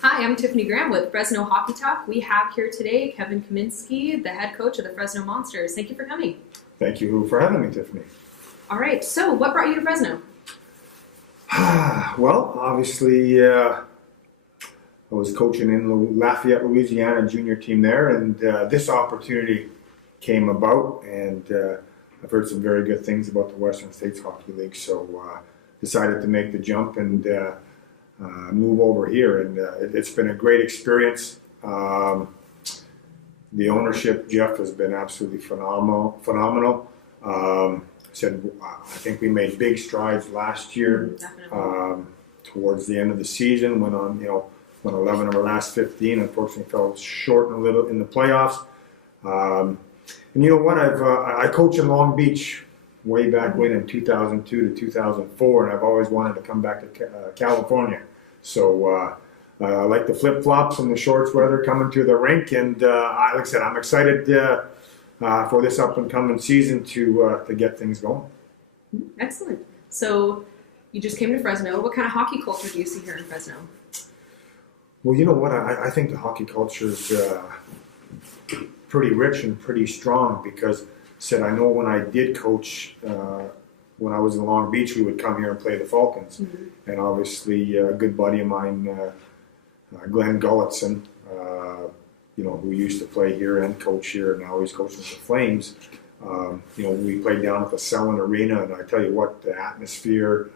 Hi, I'm Tiffany Graham with Fresno Hockey Talk. We have here today Kevin Kaminski, the head coach of the Fresno Monsters. Thank you for coming. Thank you for having me, Tiffany. All right, so what brought you to Fresno? Well, obviously, I was coaching in Lafayette, Louisiana junior team there, and this opportunity came about, and I've heard some very good things about the Western States Hockey League, so decided to make the jump and move over here, and it's been a great experience. The ownership, Jeff, has been absolutely phenomenal. I think we made big strides last year. Towards the end of the season, went 11 of our last 15. Unfortunately, fell short a little in the playoffs. And you know what? I coached in Long Beach way back when in 2002 to 2004, and I've always wanted to come back to California. So I like the flip-flops and the shorts weather coming to the rink, and like I said, I'm excited for this up-and-coming season to get things going. Excellent. So you just came to Fresno. What kind of hockey culture do you see here in Fresno? Well, you know what? I think the hockey culture is pretty rich and pretty strong because, I know when I did coach, when I was in Long Beach, we would come here and play the Falcons. Mm-hmm. And obviously, a good buddy of mine, Glenn Gulletson, who used to play here and coach here, now he's coaching the Flames. We played down at the Selland Arena, and I tell you what, the atmosphere,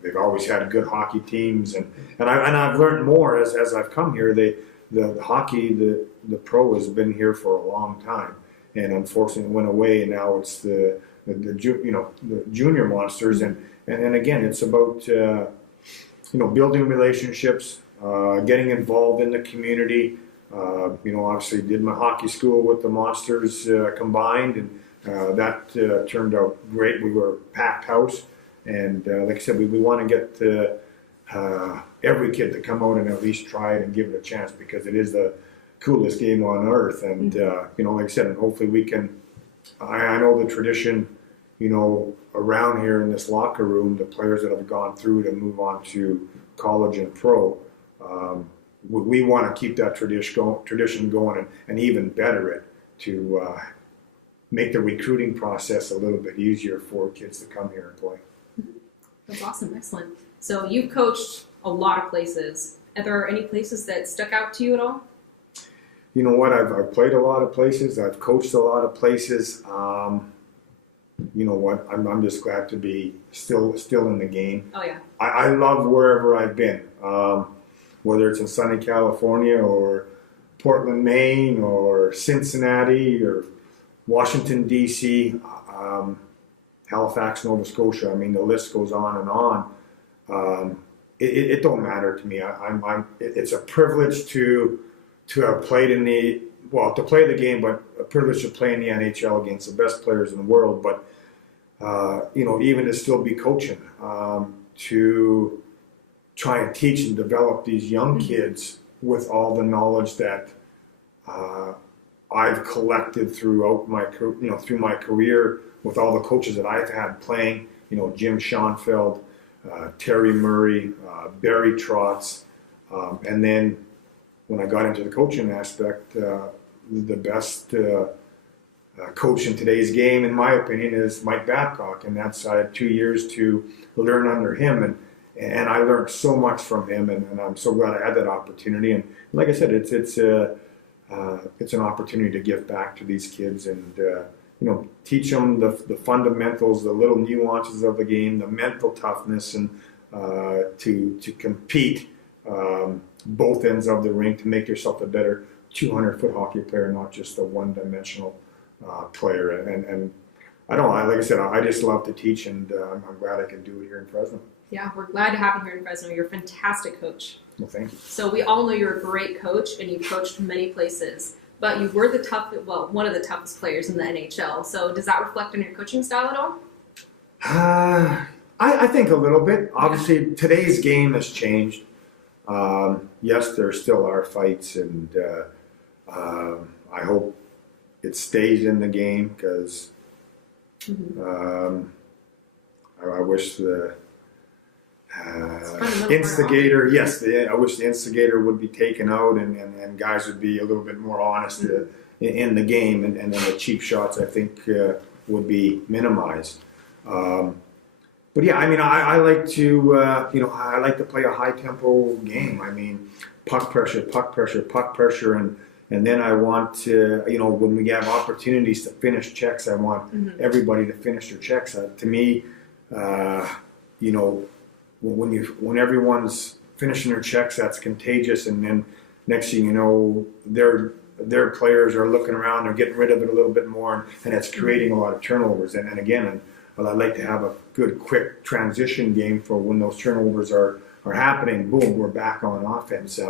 they've always had good hockey teams, and I've learned more as I've come here. The hockey, the pro has been here for a long time, and unfortunately went away, and now it's the junior Monsters, and again, it's about building relationships, getting involved in the community. Obviously did my hockey school with the Monsters combined, and that turned out great. We were a packed house, and like I said, we want to get every kid to come out and at least try it and give it a chance, because it is the coolest game on earth. And like I said, and hopefully we can. I know the tradition, around here in this locker room, the players that have gone through to move on to college and pro. We want to keep that tradition going and even better it to make the recruiting process a little bit easier for kids to come here and play. That's awesome. Excellent. So you've coached a lot of places. Are there any places that stuck out to you at all? You know what? I've played a lot of places. I've coached a lot of places. You know what? I'm just glad to be still in the game. Oh yeah. I love wherever I've been. Whether it's in sunny California or Portland, Maine, or Cincinnati, or Washington, D.C., Halifax, Nova Scotia. I mean, the list goes on and on. It don't matter to me. It's a privilege to have played to play the game, but a privilege to play in the NHL against the best players in the world. But even to still be coaching, to try and teach and develop these young kids with all the knowledge that I've collected throughout through my career, with all the coaches that I've had playing, Jim Schoenfeld, Terry Murray, Barry Trotz, and then when I got into the coaching aspect, the best coach in today's game, in my opinion, is Mike Babcock, and I had 2 years to learn under him, and I learned so much from him, and I'm so glad I had that opportunity. And like I said, it's an opportunity to give back to these kids and teach them the fundamentals, the little nuances of the game, the mental toughness, and to compete both ends of the rink to make yourself a better 200-foot hockey player, not just a one-dimensional player. And I don't know, like I said, I just love to teach, and I'm glad I can do it here in Fresno. Yeah, we're glad to have you here in Fresno. You're a fantastic coach. Well, thank you. So we all know you're a great coach, and you've coached many places, but you were one of the toughest players in the NHL. So does that reflect on your coaching style at all? I think a little bit. Obviously, today's game has changed. Yes, there still are fights, and I hope it stays in the game, because wish the Fundamental instigator, yes, I wish the instigator would be taken out and guys would be a little bit more honest in the game, and then the cheap shots, I think, would be minimized. But yeah, I mean, I like to, I like to play a high tempo game. I mean, puck pressure, and then I want to, when we have opportunities to finish checks, I want everybody to finish their checks. To me, when everyone's finishing their checks, that's contagious, and then next thing you know, their players are looking around, they're getting rid of it a little bit more, and it's creating a lot of turnovers. And again, I'd like to have a good, quick transition game for when those turnovers are happening. Boom, we're back on offense.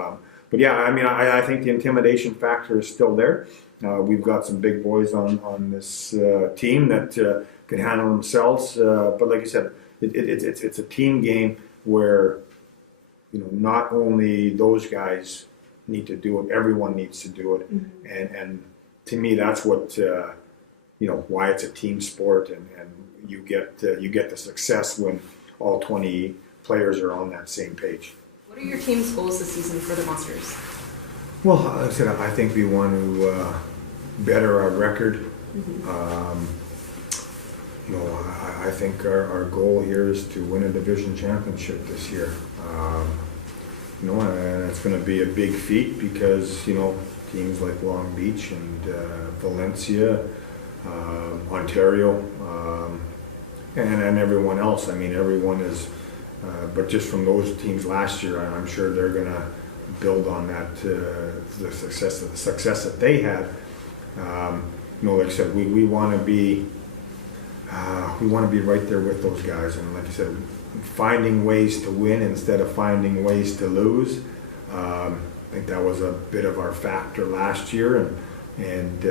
But yeah, I mean, I think the intimidation factor is still there. We've got some big boys on this team that can handle themselves. But like I said, it's a team game where not only those guys need to do it, everyone needs to do it. And to me, that's what why it's a team sport, and you get the success when all 20 players are on that same page. What are your team's goals this season for the Monsters? Well, like I said, I think we want to better our record. I think our goal here is to win a division championship this year. And it's going to be a big feat because, teams like Long Beach and Valencia, Ontario, and everyone else. I mean, everyone is, but just from those teams last year, I'm sure they're going to build on that, the success that they had. Like I said, we want to be right there with those guys, and like I said, finding ways to win instead of finding ways to lose. I think that was a bit of our factor last year, and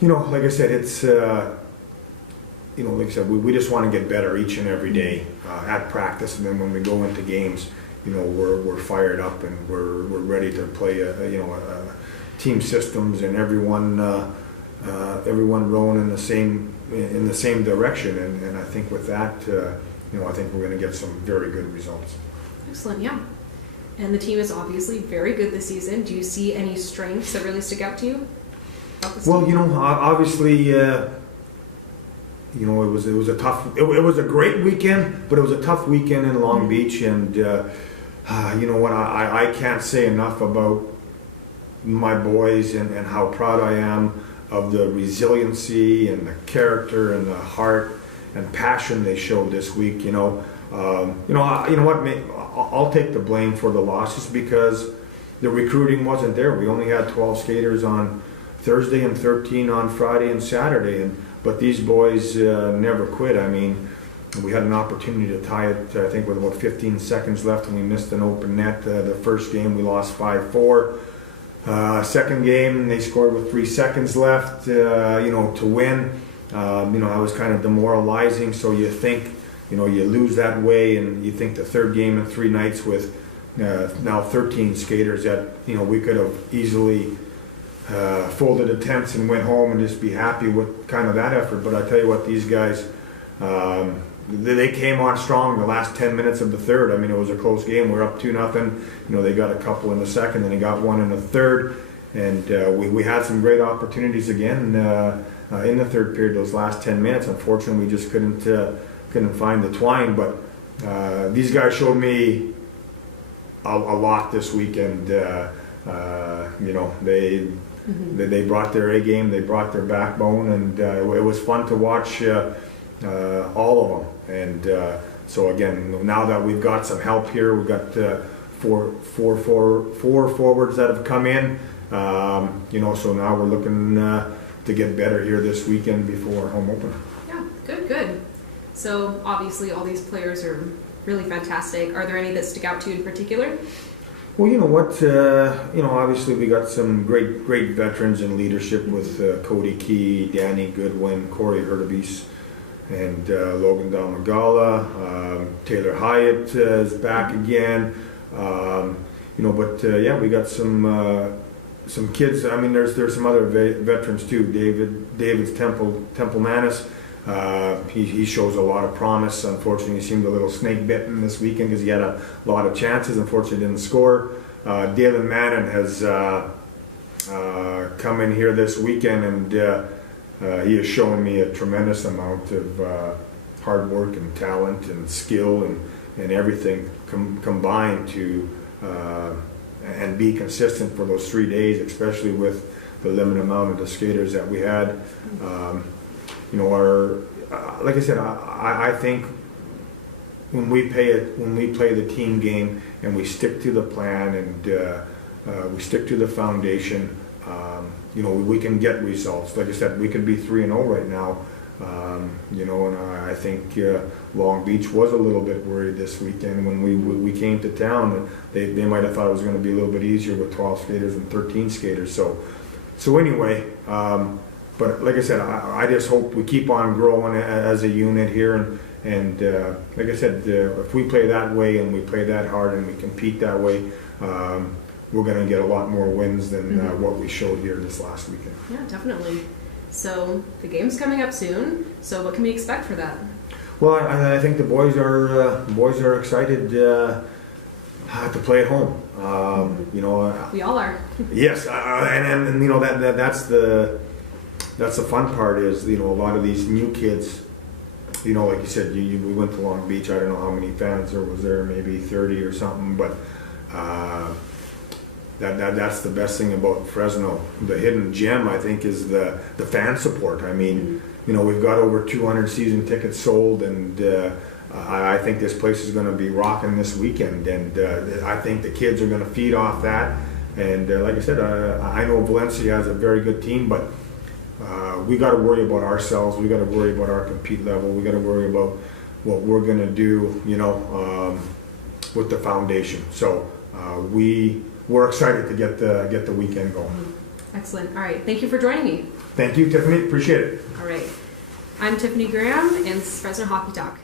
like I said, it's like I said, we just want to get better each and every day at practice, and then when we go into games, we're fired up and we're ready to play a team systems, and everyone rowing in the same direction, and I think with that, I think we're going to get some very good results. Excellent, yeah. And the team is obviously very good this season. Do you see any strengths that really stick out to you? Well, obviously, it was a tough. It was a great weekend, but it was a tough weekend in Long Beach, and I can't say enough about my boys and how proud I am of the resiliency and the character and the heart and passion they showed this week. I'll take the blame for the losses because the recruiting wasn't there. We only had 12 skaters on Thursday and 13 on Friday and Saturday, but these boys never quit. I mean, we had an opportunity to tie it, I think, with about 15 seconds left, and we missed an open net. The first game we lost 5-4. Second game they scored with 3 seconds left, to win. I was kind of demoralizing. So you think, you lose that way, and you think the third game in 3 nights with now 13 skaters that we could have easily folded the tents and went home and just be happy with kind of that effort. But I tell you what, these guys, they came on strong in the last 10 minutes of the third. I mean, it was a close game. We're up 2-0. They got a couple in the second, and they got one in the third. And we had some great opportunities again in the third period. Those last 10 minutes, unfortunately, we just couldn't find the twine. But these guys showed me a lot this weekend. They brought their A game. They brought their backbone, and it was fun to watch all of them. And so again, now that we've got some help here, we've got four forwards that have come in. So now we're looking to get better here this weekend before our home opener. Yeah, good. So obviously all these players are really fantastic. Are there any that stick out to you in particular? Well, you know what? Obviously we got some great veterans in leadership with Cody Key, Danny Goodwin, Corey Hurtubise, and Logan Damagala. Taylor Hyatt is back again. We got some kids. I mean, there's some other veterans too. David's Temple Manis. He shows a lot of promise. Unfortunately, he seemed a little snake bitten this weekend because he had a lot of chances. Unfortunately, didn't score. Dylan Mannon has come in here this weekend, and he has shown me a tremendous amount of hard work and talent and skill and everything combined to and be consistent for those 3 days, especially with the limited amount of the skaters that we had. Like I said, I think when we play the team game and we stick to the plan and we stick to the foundation, we can get results. Like I said, we could be 3-0 right now. And I think Long Beach was a little bit worried this weekend when we came to town. They might have thought it was going to be a little bit easier with 12 skaters and 13 skaters. So anyway, but like I said, I just hope we keep on growing as a unit here. And like I said, if we play that way and we play that hard and we compete that way, we're going to get a lot more wins than what we showed here this last weekend. Yeah, definitely. So the game's coming up soon. So what can we expect for that? Well, I think the boys are excited to play at home. We all are. Yes, and that's the fun part is a lot of these new kids. Like you said, we went to Long Beach. I don't know how many fans there was there, maybe 30 or something, but. That's the best thing about Fresno. The hidden gem, I think, is the fan support. I mean, we've got over 200 season tickets sold, and I think this place is going to be rocking this weekend. And I think the kids are going to feed off that. And like I said, I know Valencia has a very good team, but we got to worry about ourselves. We got to worry about our compete level. We got to worry about what we're going to do, with the foundation. So we're excited to get the weekend going. Excellent. All right. Thank you for joining me. Thank you, Tiffany. Appreciate it. All right. I'm Tiffany Graham, and this is Fresno Hockey Talk.